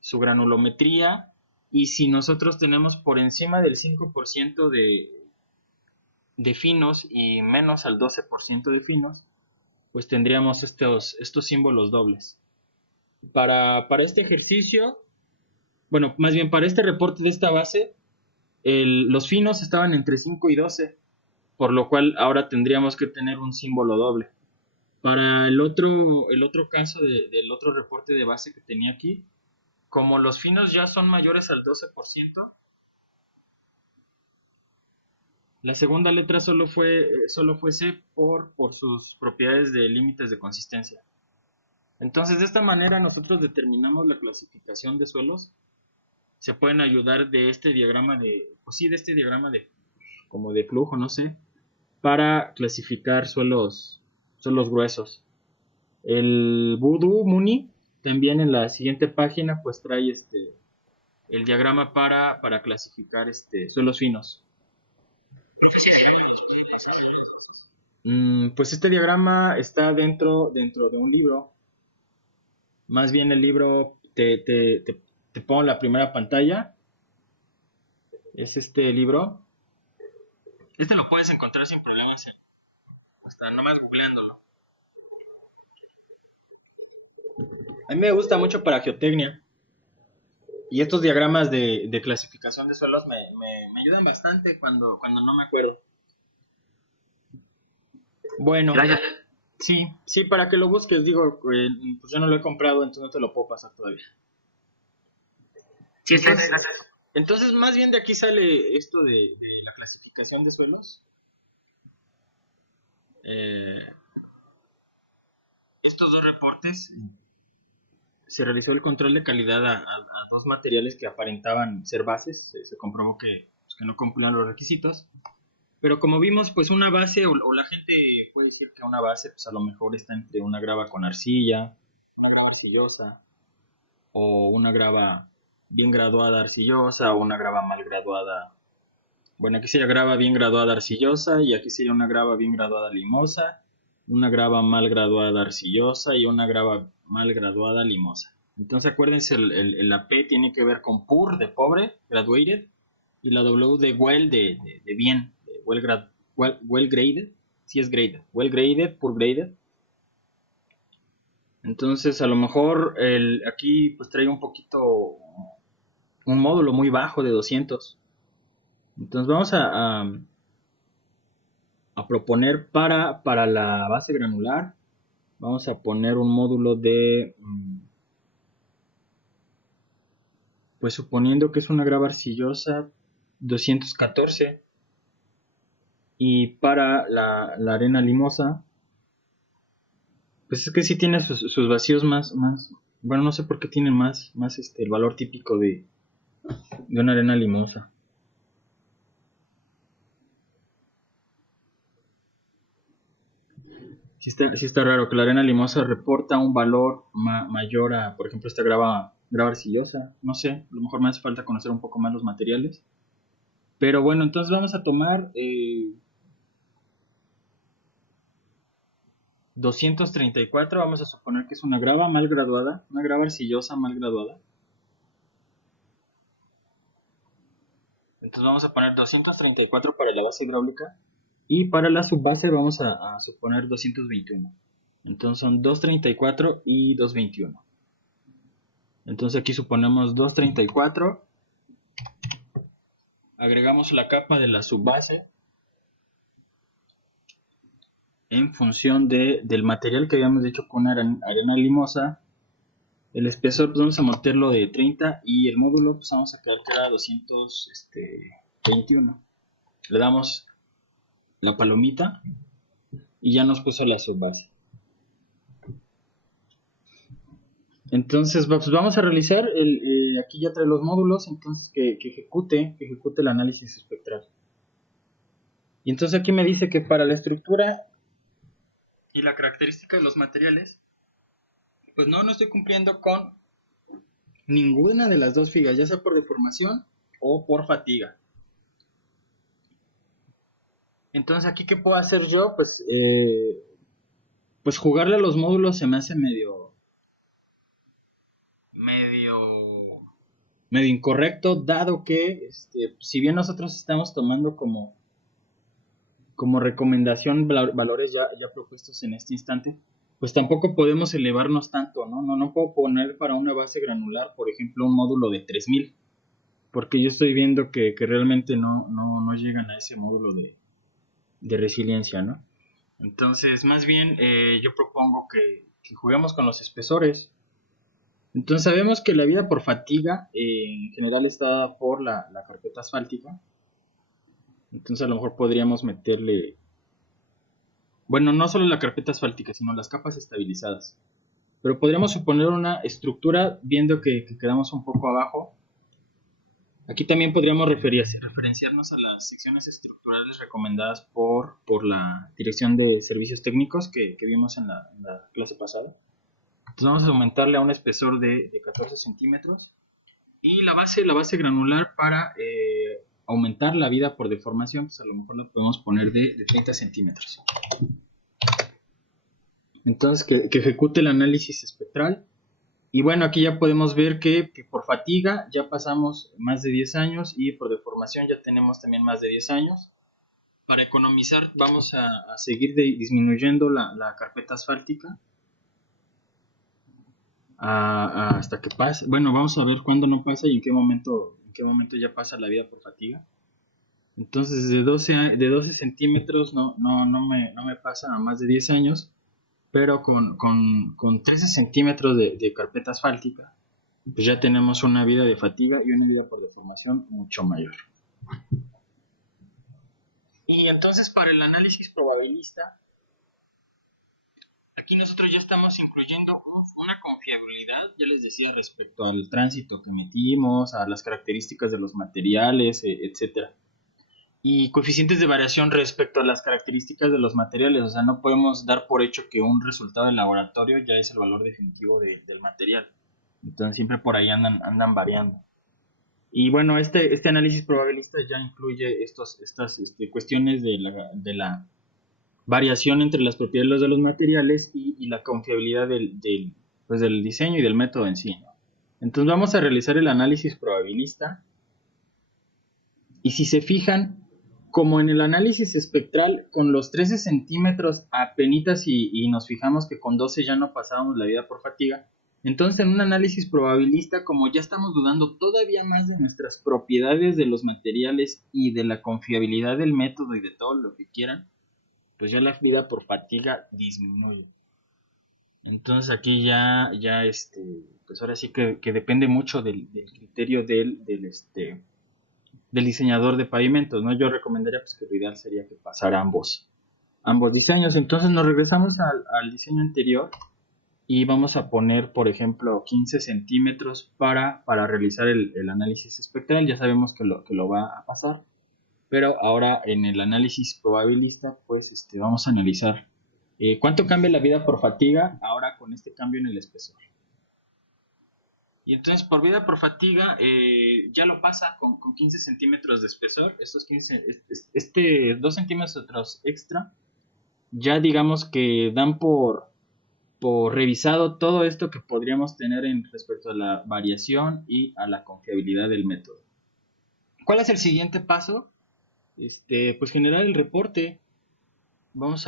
su granulometría, y si nosotros tenemos por encima del 5% de finos y menos al 12% de finos, pues tendríamos estos símbolos dobles. Para este ejercicio, bueno, más bien para este reporte de esta base, los finos estaban entre 5 y 12, por lo cual ahora tendríamos que tener un símbolo doble. Para el otro caso del otro reporte de base que tenía aquí, como los finos ya son mayores al 12%, la segunda letra solo fue C por sus propiedades de límites de consistencia. Entonces, de esta manera nosotros determinamos la clasificación de suelos. Se pueden ayudar de este diagrama pues sí, de este diagrama como de flujo, no sé, para clasificar suelos gruesos. El Voodoo Muni también en la siguiente página pues trae el diagrama para clasificar suelos finos. Pues este diagrama está dentro de un libro. Más bien el libro te pongo la primera pantalla. Es este libro. Este lo puedes encontrar sin problemas, hasta nomás googleándolo. A mí me gusta mucho para geotecnia. Y estos diagramas de clasificación de suelos me ayudan bastante cuando no me acuerdo. Bueno, Gracias. sí, para que lo busques, digo, pues yo no lo he comprado, entonces no te lo puedo pasar todavía. Sí, está bien, Entonces, gracias. entonces más bien de aquí sale esto de la clasificación de suelos. Eh, estos dos reportes, se realizó el control de calidad a dos materiales que aparentaban ser bases. Se comprobó pues, que no cumplían los requisitos. Pero como vimos, pues una base, o la gente puede decir que una base, pues a lo mejor está entre una grava con arcilla, una grava arcillosa, o una grava bien graduada arcillosa, o una grava mal graduada. Bueno, aquí sería grava bien graduada arcillosa, y aquí sería una grava bien graduada limosa, una grava mal graduada arcillosa y una grava mal graduada limosa. Entonces acuérdense, la P tiene que ver con poor, de pobre, graduated, y la W de well, de bien, de well graded, sí es graded, well graded, poor graded. Entonces a lo mejor aquí pues trae un poquito, un módulo muy bajo de 200. Entonces vamos a proponer para la base granular, vamos a poner un módulo pues suponiendo que es una grava arcillosa, 214. Y para la arena limosa, pues es que sí tiene sus vacíos más, bueno, no sé por qué tiene más el valor típico de una arena limosa. Sí está raro que la arena limosa reporta un valor mayor a, por ejemplo, esta grava arcillosa. No sé, a lo mejor me hace falta conocer un poco más los materiales. Pero bueno, entonces vamos a tomar 234, vamos a suponer que es una grava mal graduada, una grava arcillosa mal graduada. Entonces vamos a poner 234 para la base hidráulica, y para la subbase vamos a suponer 221. Entonces son 234 y 221. Entonces aquí suponemos 234, agregamos la capa de la subbase en función del material que habíamos dicho con arena limosa. El espesor pues vamos a meterlo de 30, y el módulo pues vamos a quedar que era 221. Le damos la palomita y ya nos puso la subbase. Entonces pues vamos a realizar, aquí ya trae los módulos, entonces que ejecute el análisis espectral. Y entonces aquí me dice que para la estructura y la característica de los materiales, pues no estoy cumpliendo con ninguna de las dos figas, ya sea por deformación o por fatiga. Entonces, aquí, ¿qué puedo hacer yo? Pues jugarle a los módulos se me hace medio, medio incorrecto, dado que, si bien nosotros estamos tomando como recomendación valores ya propuestos en este instante, pues tampoco podemos elevarnos tanto, ¿no? No puedo poner para una base granular, por ejemplo, un módulo de 3000, porque yo estoy viendo que realmente no llegan a ese módulo de resiliencia, ¿no? Entonces, más bien, yo propongo que juguemos con los espesores. Entonces, sabemos que la vida por fatiga en general está dada por la carpeta asfáltica. Entonces, a lo mejor podríamos meterle, bueno, no solo la carpeta asfáltica, sino las capas estabilizadas. Pero podríamos suponer una estructura viendo que quedamos un poco abajo. Aquí también podríamos referenciarnos a las secciones estructurales recomendadas por la Dirección de Servicios Técnicos que vimos en la clase pasada. Entonces vamos a aumentarle a un espesor de 14 centímetros. Y la base granular para aumentar la vida por deformación, pues a lo mejor la podemos poner de 30 centímetros. Entonces que ejecute el análisis espectral. Y bueno, aquí ya podemos ver que por fatiga ya pasamos más de 10 años y por deformación ya tenemos también más de 10 años. Para economizar vamos a seguir disminuyendo la carpeta asfáltica hasta que pase. Bueno, vamos a ver cuándo no pasa y en qué momento ya pasa la vida por fatiga. Entonces de 12 centímetros no me pasa a más de 10 años, pero con 13 centímetros de carpeta asfáltica, pues ya tenemos una vida de fatiga y una vida por deformación mucho mayor. Y entonces para el análisis probabilista, aquí nosotros ya estamos incluyendo una confiabilidad, ya les decía, respecto al tránsito que metimos, a las características de los materiales, etcétera. Y coeficientes de variación respecto a las características de los materiales, o sea, no podemos dar por hecho que un resultado de laboratorio ya es el valor definitivo del material. Entonces siempre por ahí andan variando. Y bueno, este análisis probabilista ya incluye estas cuestiones de la variación entre las propiedades de los materiales y la confiabilidad pues del diseño y del método en sí, ¿no? Entonces vamos a realizar el análisis probabilista y si se fijan, como en el análisis espectral, con los 13 centímetros apenitas y nos fijamos que con 12 ya no pasábamos la vida por fatiga, entonces en un análisis probabilista, como ya estamos dudando todavía más de nuestras propiedades de los materiales y de la confiabilidad del método y de todo lo que quieran, pues ya la vida por fatiga disminuye. Entonces aquí pues ahora sí que depende mucho del criterio del diseñador de pavimentos, ¿no? Yo recomendaría pues que lo ideal sería que pasara ambos diseños. Entonces nos regresamos al diseño anterior y vamos a poner, por ejemplo, 15 centímetros para realizar el análisis espectral. Ya sabemos que lo va a pasar, pero ahora en el análisis probabilista, pues vamos a analizar cuánto cambia la vida por fatiga ahora con este cambio en el espesor. Y entonces por vida por fatiga ya lo pasa con 15 centímetros de espesor. Estos 15, 2 centímetros extra ya digamos que dan por revisado todo esto que podríamos tener en respecto a la variación y a la confiabilidad del método. ¿Cuál es el siguiente paso? Pues generar el reporte. Vamos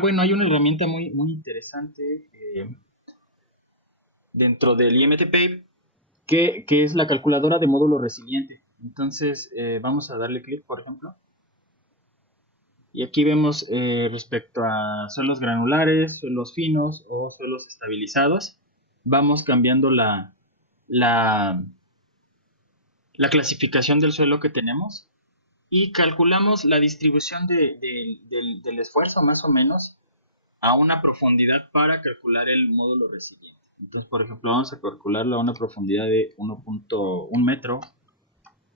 bueno, hay una herramienta muy interesante dentro del IMTP que es la calculadora de módulo resiliente. Entonces vamos a darle clic, por ejemplo. Y aquí vemos respecto a suelos granulares, suelos finos o suelos estabilizados. Vamos cambiando la clasificación del suelo que tenemos y calculamos la distribución del esfuerzo más o menos a una profundidad para calcular el módulo resiliente. Entonces, por ejemplo, vamos a calcularlo a una profundidad de 1.1 metro.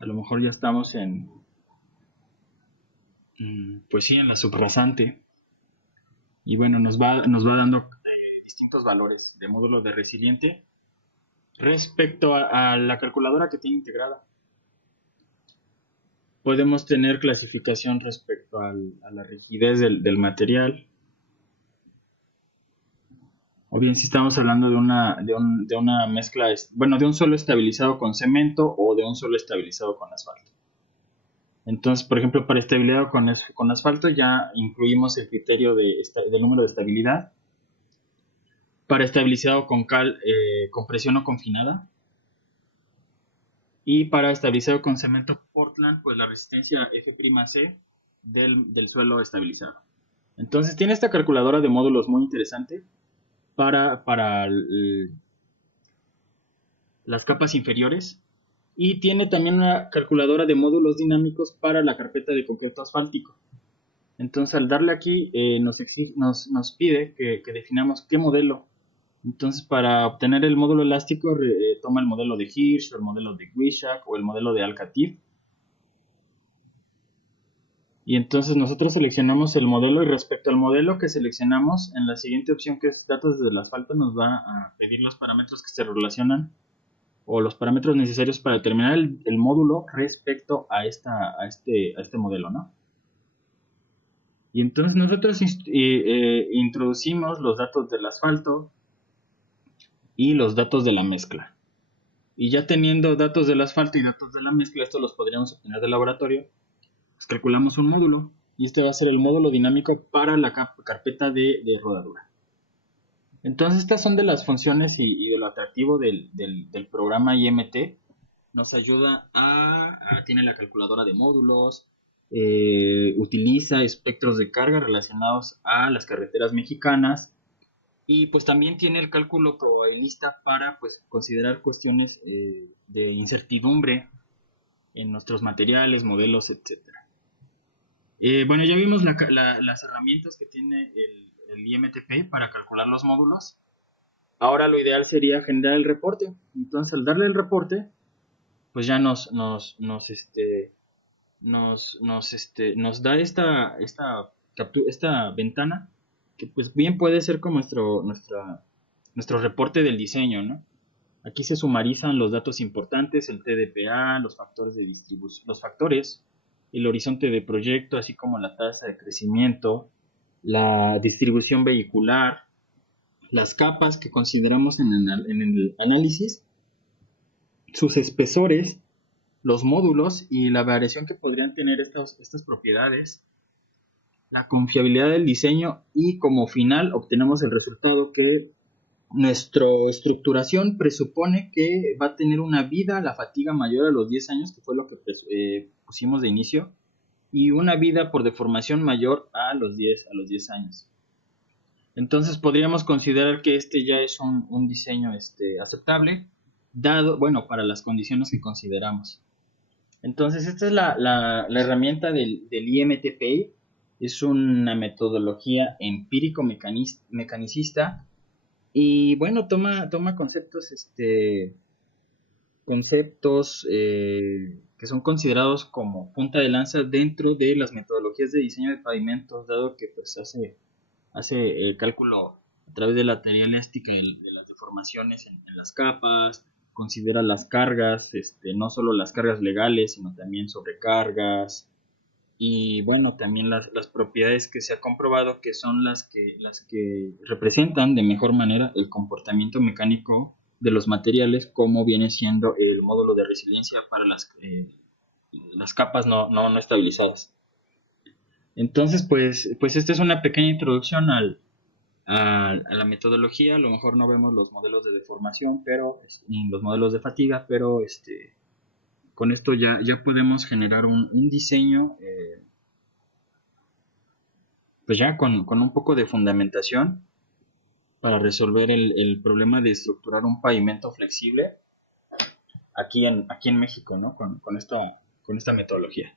A lo mejor ya estamos pues sí, en la subrasante. Y bueno, nos va dando distintos valores de módulo de resiliente respecto a la calculadora que tiene integrada. Podemos tener clasificación respecto a la rigidez del material, o bien si estamos hablando de una mezcla, bueno, de un suelo estabilizado con cemento o de un suelo estabilizado con asfalto. Entonces, por ejemplo, para estabilizado con asfalto ya incluimos el criterio del número de estabilidad. Para estabilizado con cal, compresión no confinada. Y para estabilizado con cemento Portland, pues la resistencia F'C del suelo estabilizado. Entonces tiene esta calculadora de módulos muy interesante para las capas inferiores. Y tiene también una calculadora de módulos dinámicos para la carpeta de concreto asfáltico. Entonces al darle aquí nos pide que definamos qué modelo. Entonces para obtener el módulo elástico toma el modelo de Hirsch o el modelo de Weishak o el modelo de Alcatif. Y entonces nosotros seleccionamos el modelo y respecto al modelo que seleccionamos, en la siguiente opción que es datos del asfalto nos va a pedir los parámetros que se relacionan o los parámetros necesarios para determinar el módulo respecto a este modelo, ¿no? Y entonces nosotros introducimos los datos del asfalto y los datos de la mezcla. Y ya teniendo datos del asfalto y datos de la mezcla, estos los podríamos obtener del laboratorio, pues calculamos un módulo. Y este va a ser el módulo dinámico para la carpeta de rodadura. Entonces estas son de las funciones y de lo atractivo del programa IMT. Nos ayuda tiene la calculadora de módulos, utiliza espectros de carga relacionados a las carreteras mexicanas y pues también tiene el cálculo probabilista para pues considerar cuestiones de incertidumbre en nuestros materiales, modelos, etc. Bueno, ya vimos las herramientas que tiene el IMTP para calcular los módulos. Ahora lo ideal sería generar el reporte. Entonces al darle el reporte, pues ya nos da esta ventana que pues bien puede ser como nuestro reporte del diseño, ¿no? Aquí se sumarizan los datos importantes, el TDPA, los factores de distribución, el horizonte de proyecto, así como la tasa de crecimiento, la distribución vehicular, las capas que consideramos en el análisis, sus espesores, los módulos y la variación que podrían tener estas propiedades, la confiabilidad del diseño y como final obtenemos el resultado que nuestra estructuración presupone que va a tener una vida, la fatiga mayor a los 10 años, que fue lo que pusimos de inicio, y una vida por deformación mayor a los 10 años. Entonces podríamos considerar que este ya es un diseño aceptable, dado, bueno, para las condiciones que consideramos. Entonces esta es la herramienta del IMTP, es una metodología empírico-mecanicista y bueno, toma conceptos que son considerados como punta de lanza dentro de las metodologías de diseño de pavimentos, dado que pues hace el cálculo a través de la teoría elástica de las deformaciones en las capas, considera las cargas, no solo las cargas legales, sino también sobrecargas, y bueno, también las propiedades que se ha comprobado que son las que representan de mejor manera el comportamiento mecánico de los materiales, como viene siendo el módulo de resiliencia para las capas no estabilizadas. Entonces, pues esta es una pequeña introducción a la metodología. A lo mejor no vemos los modelos de deformación, ni los modelos de fatiga, pero con esto ya podemos generar un diseño pues ya con un poco de fundamentación para resolver el problema de estructurar un pavimento flexible aquí en México, ¿no? Con esta metodología.